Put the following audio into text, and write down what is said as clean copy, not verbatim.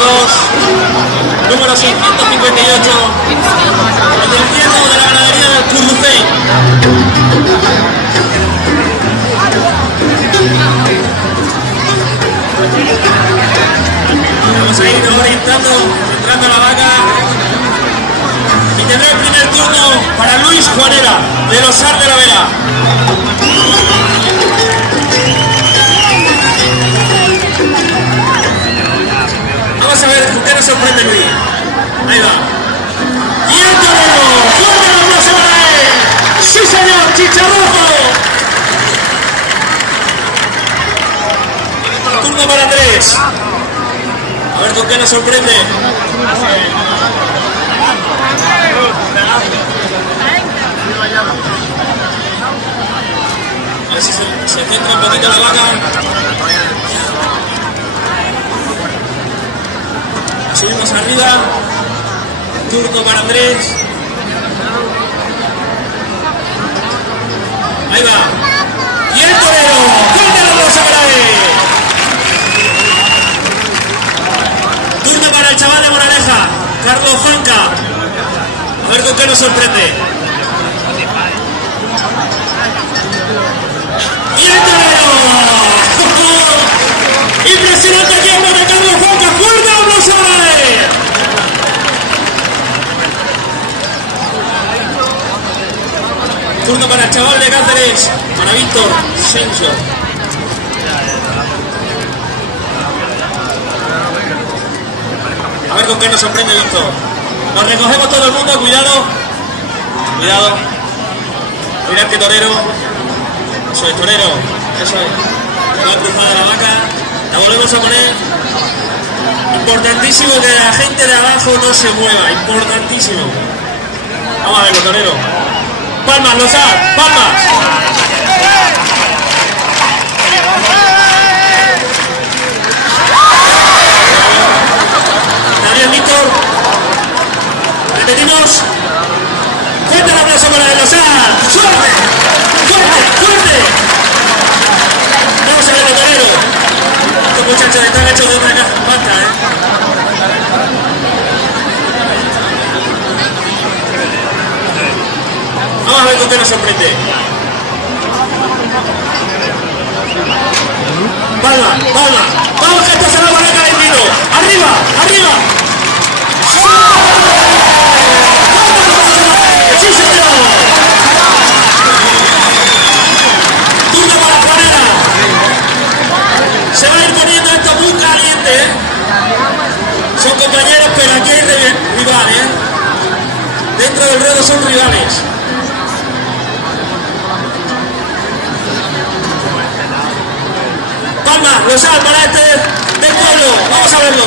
2, número 658, el del ciervo de la ganadería del Currucén. Vamos a ir orientando, entrando a la vaca. Y tendrá el primer turno para Luis Juanera, de los Sar de la Vera. Vamos a ver qué nos sorprende Luis. Ahí va. Y el torero, ¡fuerte el aplauso para él! ¡Sí señor, Chicharrojo! Turno para Andrés. A ver con qué nos sorprende. A ver si se centra un poquito la vaca. Subimos arriba. Turno para Andrés. Ahí va. Y el torero. ¡Fuerte la bolsa para él! Turno para el chaval de Moraleja, Carlos Juanca. A ver con qué nos sorprende. ¡Y el torero! ¡Impresionante tiempo de Carlos Juanca! ¡Fuerte aplauso para él! Turno para el chaval de Cáceres, para Víctor Sencho. A ver con qué nos sorprende Víctor. Nos recogemos todo el mundo, cuidado. Cuidado. Mirad que torero. Eso es torero. Eso es. Se va cruzada la vaca. La volvemos a poner. Importantísimo que la gente de abajo no se mueva. Importantísimo. Vamos a verlo, torero. Palmas, Lozar. Palmas. Bien, Víctor. Repetimos. Fuerte el aplauso para el Lozar. ¡Suerte! ¡Fuerte! ¡Fuerte! Vamos a ver el torero. Estos muchachos están hechos de otra pasta, Vamos a ver con qué nos sorprende. Palma, palma. Vamos que esto se va a poner calentito. Arriba, arriba. ¡Sí, señor! Turno para Juanera. Se va a ir poniendo esto muy caliente, Son compañeros, pero aquí hay rivales, Dentro del ruedo son rivales. Palma, Lozar para este del pueblo. Vamos a verlo.